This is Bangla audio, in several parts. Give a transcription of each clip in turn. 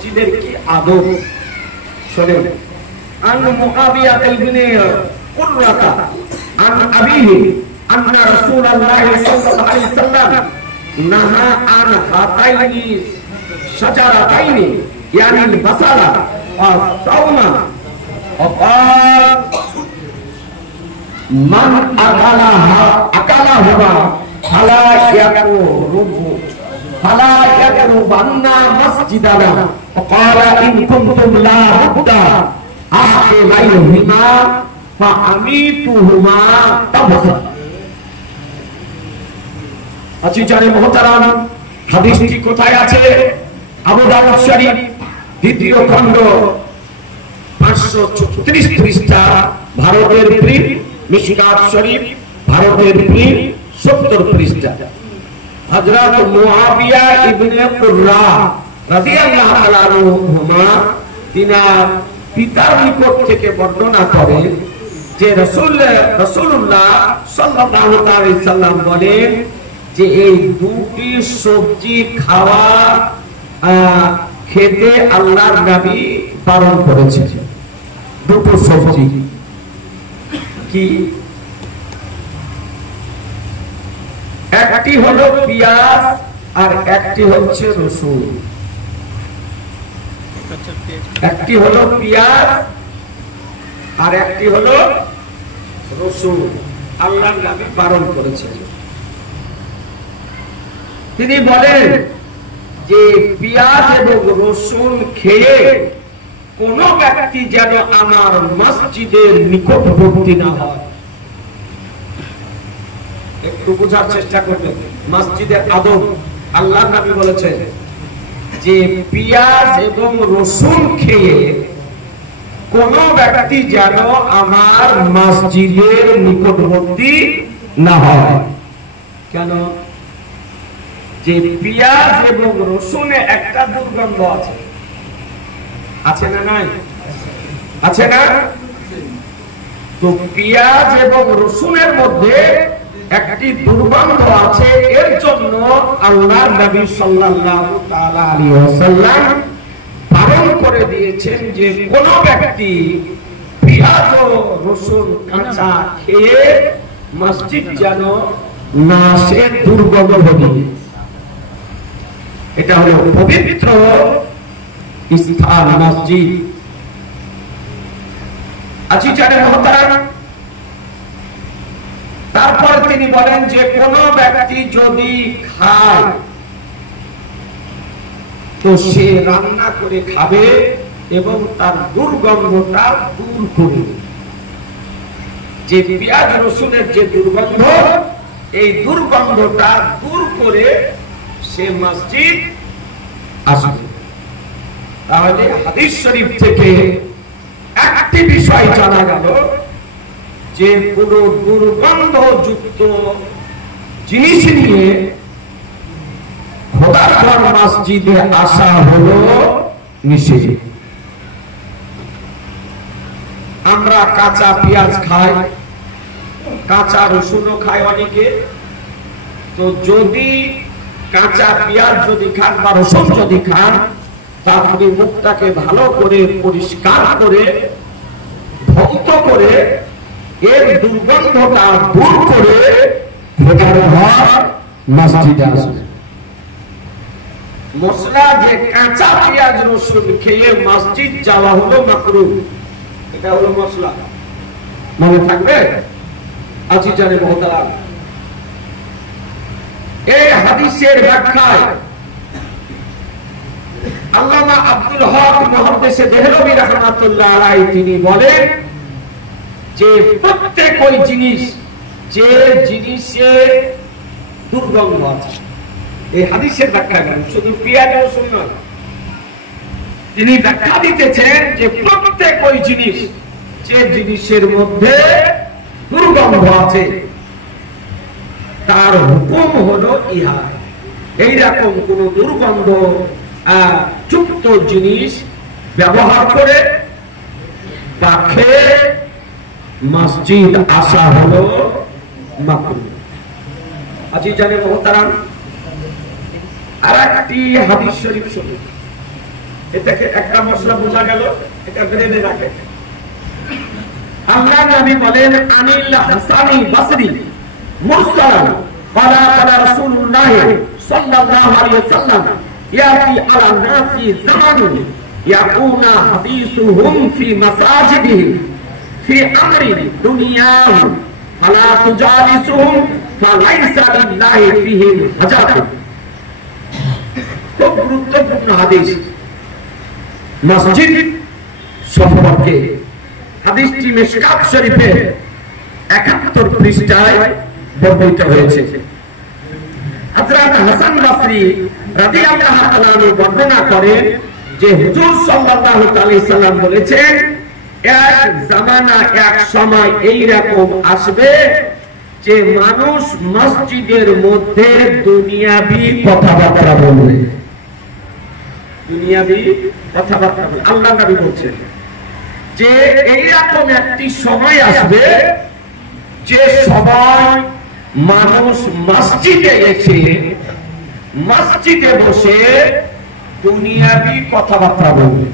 মসজিদের কি আদব শোনেন। আন মুআবিয়া ইবনে কুররাতা আন আবিহি আন্না রাসূলুল্লাহ সাল্লাল্লাহু আলাইহি ওয়াসাল্লাম নাহা আন হাতাইনি শাজারাতাইনি ইয়ানি বাসালা ওয়া সাওমা وقال من أكلهما فلا يقربن مسجدنا وقال إن كنتم لا بد آكليهما فأميتهما طبخا। আজিজানে মুহতারাম, হাদিসটি কোথায় আছে? আবু দাউদ শরীফ দ্বিতীয় খণ্ড 536 পৃষ্ঠা ভারতের প্রিন্ট, মিশকাত শরীফ ভারতের প্রিন্ট 70 পৃষ্ঠা। হযরত মুআবিয়া ইবনে কুররা রাদিয়াল্লাহু তাআলা আনহুমা তিনার পিতার নিকট থেকে বর্ণনা করেন যে রাসূলুল্লাহ সাল্লাল্লাহু আলাইহি সাল্লাম বলেন যে এই দুটি সবজি খাওয়া খেতে আল্লাহর নবী বারণ করেছেন। দুটো সবজি কি? একটি হলো পেঁয়াজ আর একটি হচ্ছে রসুন। একটি হলো পেঁয়াজ আর একটি হলো রসুন, আল্লাহর নবী বারণ করেছেন। তিনি বলেন যে পেঁয়াজ এবং রসুন খেয়ে কোন ব্যক্তি যেন আমার মসজিদের নিকটবর্তী না হয়। একটু বোঝার চেষ্টা করবেন মসজিদের আদব। আল্লাহর নবী বলেছেন যে পেঁয়াজ এবং রসুন খেয়ে কোন ব্যক্তি যেন আমার মসজিদের নিকটবর্তী না হয়। কেন? যে পেঁয়াজ এবং রসুনে একটা দুর্গন্ধ আছে, আছে না নাই? আছে না? তো পেঁয়াজ এবং রসুনের মধ্যে একটি দুর্গন্ধ আছে। এর জন্য আল্লাহর নবী সাল্লাল্লাহু তাআলা আলাইহি ওয়াসাল্লাম বারণ করে দিয়েছেন যে কোন ব্যক্তি পেঁয়াজ ও রসুন কাঁচা খেয়ে মসজিদ যেন না আসে, দুর্গন্ধ হবে। এটা হলো পবিত্র স্থান মসজিদ। আজিজানে মুহতারাম, তারপর তিনি বলেন যে কোন ব্যক্তি যদি খায় তো সে রান্না করে খাবে এবং তার দুর্গন্ধটা দূর করবে। যে পেঁয়াজ রসুনের যে দুর্গন্ধ, এই দুর্গন্ধটা দূর করে সে মসজিদ আসবে। তাহলে হাদিস শরীফ থেকে একটি বিষয় জানা গেল যে কোন দুর্গন্ধযুক্ত জিনিস নিয়ে খোদার ঘর মসজিদে আসা হলো নিষেধ। আমরা কাঁচা পেঁয়াজ খাই, কাঁচা রসুনও খাই অনেকে। তো যদি কাঁচা পেঁয়াজ যদি খান বা রসুন যদি খান, তাহলে মুখটাকে ভালো করে পরিষ্কার করে ধৌত করে এর দুর্গন্ধটা দূর করে খোদার ঘর মসজিদে আসবে। মশলা যে কাঁচা পেঁয়াজ রসুন খেয়ে মসজিদ যাওয়া হলো মাকরুহ, এটা হলো মশলা। মনে থাকবে? আজিজানে মুহতারাম, এই হাদিসের ব্যাখ্যায় আল্লামা আব্দুল হক মুহাদ্দিস দেহলভী রাহমাতুল্লাহ আলাইহি তিনি বলেন যে প্রত্যেক ওই জিনিস যে জিনিসে দুর্গন্ধ আছে, এই হাদিসের ব্যাখ্যা করেন, শুধু পেঁয়াজ রসুন নয়। তিনি ব্যাখ্যা দিতেছেন যে প্রত্যেক ওই জিনিস যে জিনিসের মধ্যে দুর্গন্ধ আছে তার হুকুম হলো ইহা। এইরকম কোন দুর্গন্ধ যুক্ত জিনিস ব্যবহার করে বা খেয়ে মসজিদ আসা হলো মাকরুহ। আজিজানে মুহতারাম, আরেকটি হাদিস শরীফ শুনুন। এটাকে একটা মশলা বোঝা গেল, এটা ব্রেনে রাখে। আল্লাহ নবী বলেন আনিল হাসানি বসরি মুরসালান ক্বালা ক্বালা রাসূলুল্লাহ সাল্লাল্লাহু আলাইহি ওয়াসাল্লাম ইয়াতি আলা নাসি জামানুন ইয়াকুনা হাদিসুহুম ফি মাসাজিদিহিম ফি আমরি দুনিয়াহিম ফালা তুজালিসুহুম ফালাইসা লিল্লাহি ফিহিম হাজাতুন। খুব গুরুত্বপূর্ণ হাদিস মসজিদ সম্পর্কে। হাদিসটি মিশকাত শরীফের ৭১ পৃষ্ঠায় বর্ণিত হয়েছে। হযরত হাসান বসরি রাদিয়াল্লাহু তাআলা আনহু বর্ণনা করেন যে হুজুর সাল্লাল্লাহু আলাইহি সাল্লাম বলেছেন, এক জামানা, এক সময় এই রকম আসবে যে মানুষ মসজিদের মধ্যে দুনিয়াবি কথাবার্তা বলবে। দুনিয়াবি কথাবার্তা বলবে। আল্লাহ নবী বলছেন যে এইরকম একটি সময় আসবে যে সবাই মানুষ মসজিদে এসে মসজিদে বসে দুনিয়াবি কথাবার্তা বলবে,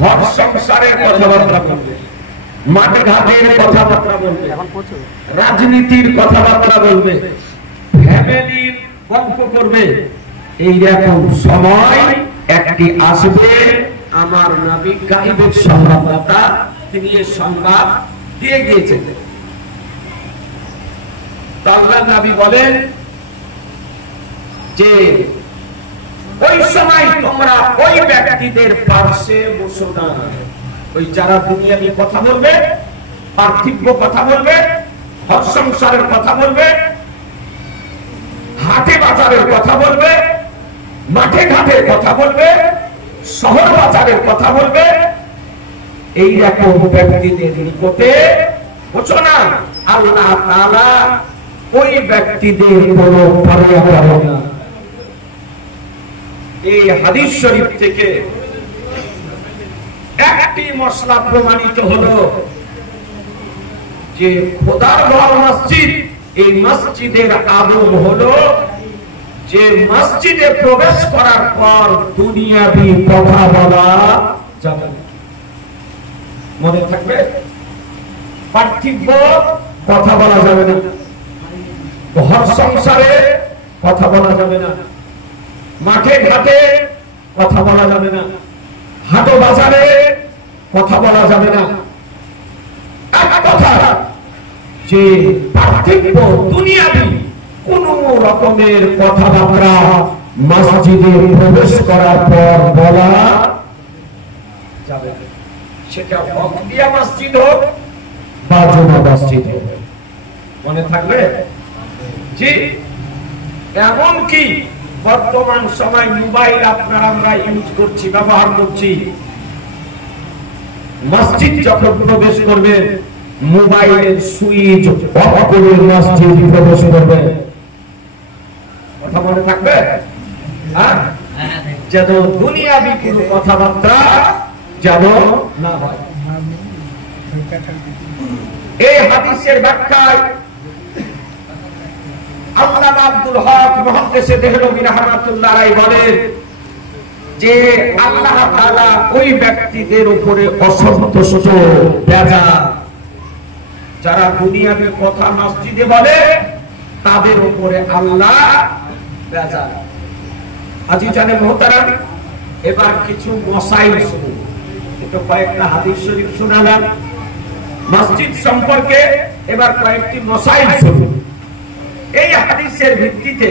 ঘর সংসারের কথাবার্তা বলবে, মাঠ ঘাটের কথাবার্তা বলবে, রাজনীতির কথাবার্তা বলবে, ফ্যামিলির গল্প করবে। এইরকম সময় একটি আসবে, আমার নবী গায়বের সংবাদদাতা, তিনি এই সংবাদ দিয়ে গিয়েছেন। আল্লাহ নবী বলেন যে ওই সময় তোমরা ওই ব্যক্তিদের পাশে বসো না, ওই যারা দুনিয়াবি কথা বলবে, পার্থিব কথা বলবে, ঘর সংসারের কথা বলবে, হাটে বাজারের কথা বলবে, মাঠে ঘাটের কথা বলবে, শহর বাজারের কথা বলবে। এই রকম ব্যক্তিদের নিকটে বসো না। আল্লাহ তাআলা ওই ব্যক্তিদের কোনো পরোয়া করেন না। এই হাদিস শরীফ থেকে একটি মশলা প্রমাণিত হলো যে খোদার ঘর মসজিদ, এই মসজিদের আদব হলো যে মসজিদে প্রবেশ করার পর দুনিয়াবি কথা বলা যাবে না। মনে থাকবে, পার্থিব কথা বলা যাবে না, ঘর সংসারে কথা বলা যাবে না, মাঠে ঘাটে কথা বলা যাবে না, হাট বাজারে কথা বলা যাবে না। এক কথা যে পার্থিব দুনিয়াবি কোন রকমের কথাবার্তা মসজিদে প্রবেশ করার পর বলা যাবে না। সেটা বকরিয়া মসজিদ হোক বা জুমা মসজিদ হোক। মনে থাকবে জি। এমন কি বর্তমান সময় মোবাইল আপনারা আমরা ইউজ করছি, ব্যবহার করছি। মসজিদ যখন প্রবেশ করবে মোবাইলের সুইচ অফ করে মসজিদ প্রবেশ করবে। কথা মনে থাকবে? যেন দুনিয়াবি কোনো কথাবার্তা যেন না হয়। এই হাদিসের ব্যাখ্যায় আল্লামা আব্দুল হক মুহাদ্দিস দেহলভী রাহমাতুল্লাহ আলাইহি বলেন যে আল্লাহ তাআলা ওই ব্যক্তিদের উপরে অসন্তুষ্ট, বেজার, যারা দুনিয়াবি কথা মসজিদে বলে তাদের উপরে আল্লাহ বেজার। আজিজানে মুহতারাম, এবার কিছু মাসাইল শুনুন। এটা কয়েকটা হাদিস শরীফ শোনালাম মসজিদ সম্পর্কে, এবার কয়েকটি মাসাইল শুনুন। এই হাদিসের ভিত্তিতে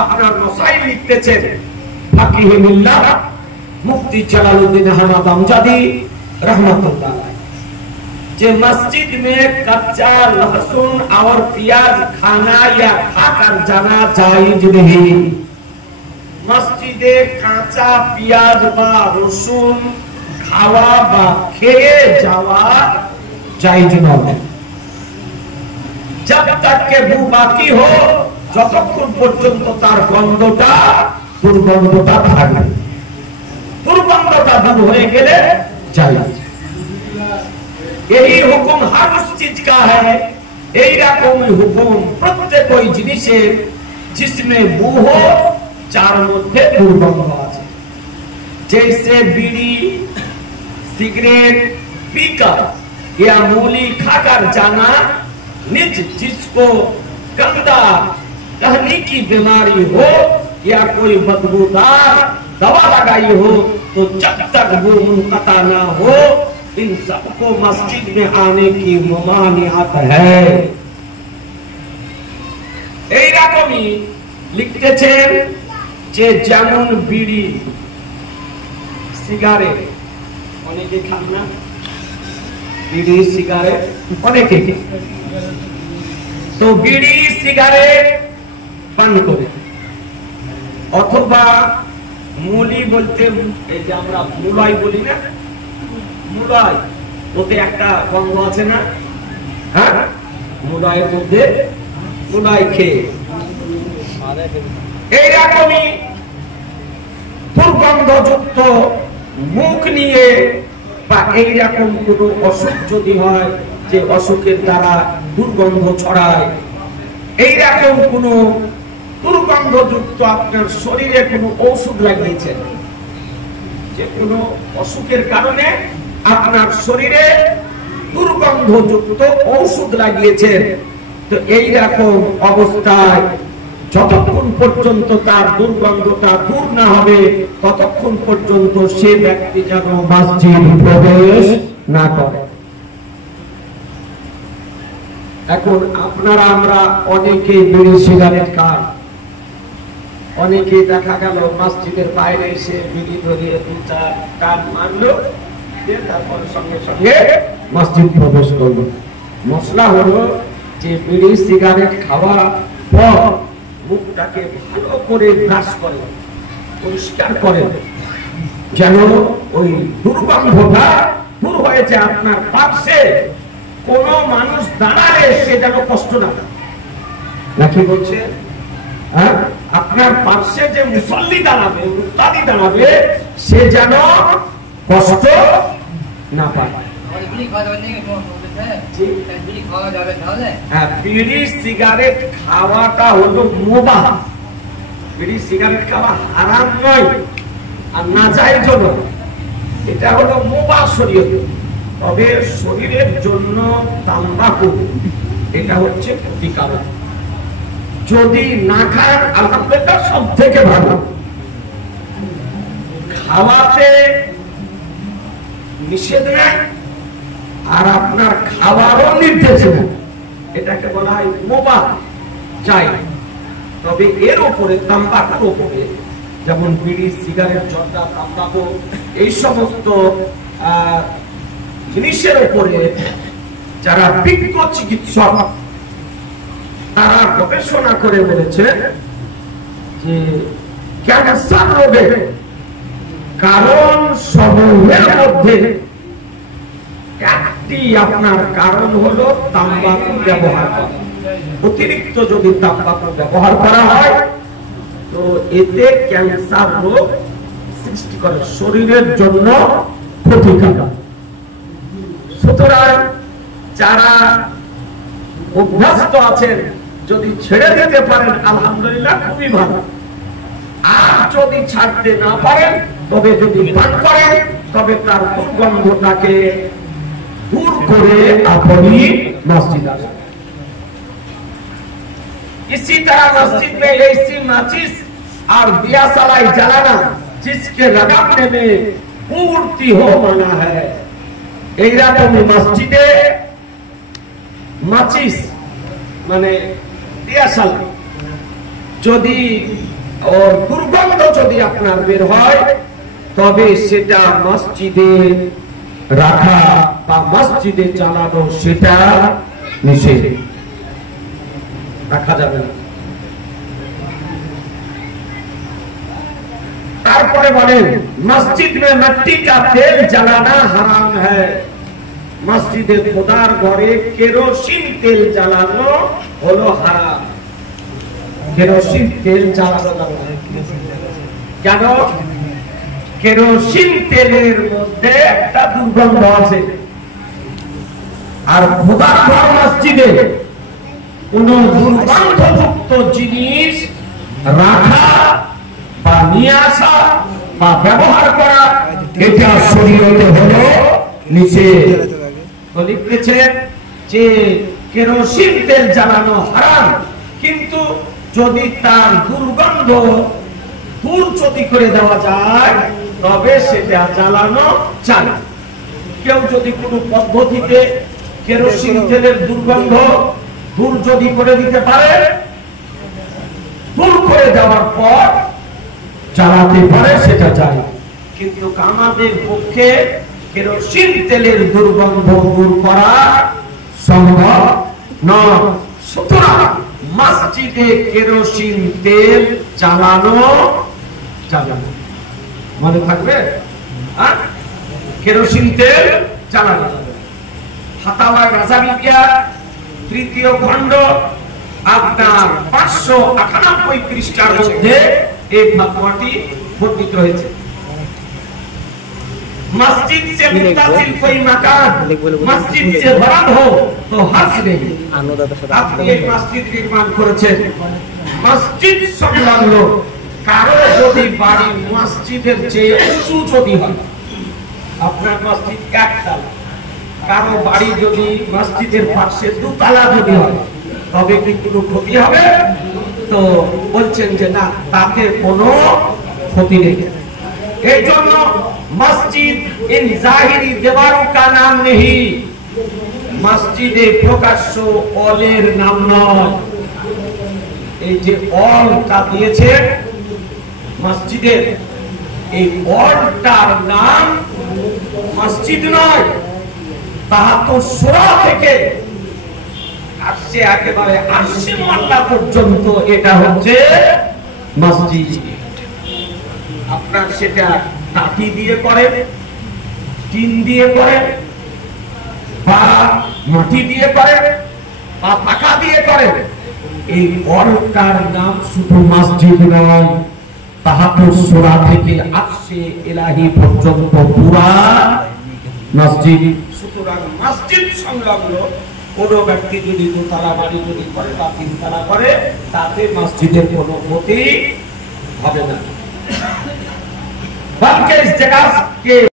আপনার মাসাইল লিখতেছেন ফাকিহে মিল্লাহ মুফতি জালালউদ্দিন আহমদ আমজাদি रहमतुल्लाह अलैह, जे मस्जिद में कच्चा लहसुन और प्याज खाना या खाकर जाना जायज नहीं। मस्जिदे काঁচা পেঁয়াজ বা রসুন খাওয়া বা খেয়ে যাওয়া জায়েজ নয়। जब तक के बू बाकी हो, যতক্ষণ পর্যন্ত তার গন্ধটা দুর্গন্ধটা থাকবে। দুর্গন্ধটা দূর হয়ে গেলে জায়েজ। यही हुकुम हर उस चीज का है। यही रकम हुकुम प्रत्येक कोई जिनिसेर, जिसमें बू हो, যার মধ্যে দুর্গন্ধ আছে। जैसे बीड़ी सिगरेट पीकर या मूली खाकर जाना निज जिसको गंदा कहने की बीमारी हो या कोई बदबूदार दवा लगाई हो तो जब तक वो मुनक़ता ना हो इन सबको मस्जिद में आने की ममानियत है। এইরকমই লিখতেছেন যে যেমন বিড়ি সিগারেট অনেকে খান না, বিড়ি সিগারেট অনেকে, তো বিড়ি সিগারেট পান করে অথবা মুলি বলতে এই যে আমরা মুলাই বলি না, মুলাই ওতে একটা গন্ধ আছে না, হ্যাঁ মুলাইয়ের মধ্যে মুলাই খেয়ে এইরকমই দুর্গন্ধযুক্ত মুখ নিয়ে বা এইরকম কোন অসুখ যদি হয় যে অসুখের দ্বারা দুর্গন্ধ ছড়ায়, এইরকম কোন দুর্গন্ধযুক্ত আপনার শরীরে কোনো ঔষধ লাগিয়েছেন, যে কোনো অসুখের কারণে আপনার শরীরে দুর্গন্ধযুক্ত ঔষধ লাগিয়েছেন, তো এইরকম অবস্থায় যতক্ষণ পর্যন্ত তার দুর্গন্ধটা দূর না হবে ততক্ষণ পর্যন্ত সে ব্যক্তি যেন মসজিদ প্রবেশ না করে। এখন আপনারা আমরা অনেকে বিড়ি সিগারেট খান, অনেকে দেখা গেল মসজিদের বাইরে এসে বিড়ি ধরিয়ে দু চার টান মারলো, তারপর সঙ্গে সঙ্গে মসজিদ প্রবেশ করলো। মশলা হলো যে বিড়ি সিগারেট খাওয়ার পর মুখটাকে ভালো করে ব্রাশ করে পরিষ্কার করে যেন ওই দুর্গন্ধটা দূর হয়েছে। আপনার পাশে কোন মানুষ দাঁড়ালে সে যেন কষ্ট না পায়, নাকি বলছে হ্যাঁ, আপনার পাশে যে মুসল্লি দাঁড়াবে মুক্তাদি দাঁড়াবে সে যেন কষ্ট না পায়। বিড়ি সিগারেট খাওয়াটা হলো মুবাহ, বিড়ি সিগারেট খাওয়া হারাম নয় আর নাজায়েজ নয়, এটা হলো মুবাহ শরীয়ত। তবে শরীরের জন্য তাম্বাকু এটা হচ্ছে ক্ষতিকারক, যদি না খান আলহামদুলিল্লাহ সব থেকে ভালো। খাওয়াতে নিষেধ নেই আর আপনার খাওয়ারও নির্দেশ নেই, এটাকে বলা হয় মুবাহ চাই। তবে এর উপরে তাম্বাকুর উপরে যেমন বিড়ি সিগারেট জর্দা তাম্বাকু এই সমস্ত জিনিসের উপরে যারা বিজ্ঞ চিকিৎসক তারা গবেষণা করে বলেছে যে ক্যান্সার রোগের কারণ সমূহের মধ্যে একটি আপনার কারণ হলো তাম্বাকু ব্যবহার করা। অতিরিক্ত যদি তাম্বাকু ব্যবহার করা হয় তো এতে ক্যান্সার রোগ সৃষ্টি করে, শরীরের জন্য ক্ষতিকারক। সুতরাং যারা অভ্যস্ত আছেন যদি ছেড়ে দিতে পারেন আলহামদুলিল্লাহ খুবই ভালো, আর যদি ছাড়তে না পারেন তবে যদি পান করেন তবে তার দুর্গন্ধটাকে दूर करे अपनी मस्जिद। इसी तरह मस्जिद में ऐसी माचिस और दिया सलाई जलाना जिसके लगाने में पूर्ति हो माना है। मस्जिदे माचिस माने दिया सलाई যদি দুর্গন্ধ যদি আপনার বের হয় তবে সেটা মসজিদে রাখা বা মসজিদে জ্বালানো সেটা নিষেধ, রাখা যাবে না। তারপরে বলেন মসজিদ में मिट्टी का तेल जलाना हराम है। মসজিদে খোদার ঘরে কেরোসিন তেল জ্বালানো হলো হারাম। কেরোসিন তেল জ্বালানো যাবে না। কেন? কেরোসিন তেলের মধ্যে একটা দুর্গন্ধ আছে, আর খোদার ঘর মসজিদে কোন দুর্গন্ধযুক্ত জিনিস রাখা বা নিয়ে আসা বা ব্যবহার করা এটা শরীয়তে হলো নিষেধ। তো লিখতেছেন যে কেরোসিন তেল জ্বালানো হারাম, কিন্তু যদি তার দুর্গন্ধ দূর যদি করে দেওয়া যায় তবে সেটা জ্বালানো যায়। কেউ যদি কোনো পদ্ধতিতে কেরোসিন তেলের দুর্গন্ধ দূর যদি করে দিতে পারে, দূর করে দেওয়ার পর জ্বালাতে পারে, সেটা যায়। কিন্তু আমাদের পক্ষে কেরোসিন তেলের দুর্গন্ধ দূর করা সম্ভব নয়। সুতরাং মসজিদে কেরোসিন তেল জ্বালানো যাবে না। মনে থাকবে, কেরোসিন তেল জ্বালানো যাবে। ফাতাওয়া গাজালিয়া তৃতীয় খণ্ড আপনার 598 পৃষ্ঠার মধ্যে এই ফতোয়াটি বর্ণিত হয়েছে। मस्जिद से मुत्तासिल कोई मकान मस्जिद से बराद हो तो हर्ज नहीं। আপনি এই মসজিদ নির্মাণ করেছেন, মসজিদ সংলগ্ন কারো যদি বাড়ি মসজিদের চেয়ে উঁচু যদি হয়, আপনার মসজিদ একতলা, কারো বাড়ি যদি মসজিদের পাশে দুতলা যদি হয়, তবে কি কোনো ক্ষতি হবে? তো বলছেন যে না, তাতে কোনো ক্ষতি নেই। এই জন্য मस्जिद इन जाहिरी दीवारों का नाम नहीं, मस्जिदे प्रकाश्य ऑलेर नाम नয়। এই যে অলটা দিয়েছে মসজিদের, এই অলটার নাম মসজিদ নয়। তাহা তো সূরা থেকে আরশে একেবারে আরশে মাল্লা পর্যন্ত এটা হচ্ছে মসজিদ। আপনার সেটা কাঠি দিয়ে করে, টিন দিয়ে করে, বা মাটি দিয়ে করে, বা পাকা দিয়ে করে, এই অলটার নাম শুধু মসজিদ নয়, তাহাতুর সূরা থেকে আরশে ইলাহি পর্যন্ত পুরা মসজিদ। সুতরাং মসজিদ সংলগ্ন কোন ব্যক্তি যদি দোতলা বাড়ি যদি করে বা তিনতলা করে, তাতে মসজিদের কোনো ক্ষতি হবে না। बल्कि इस जगह के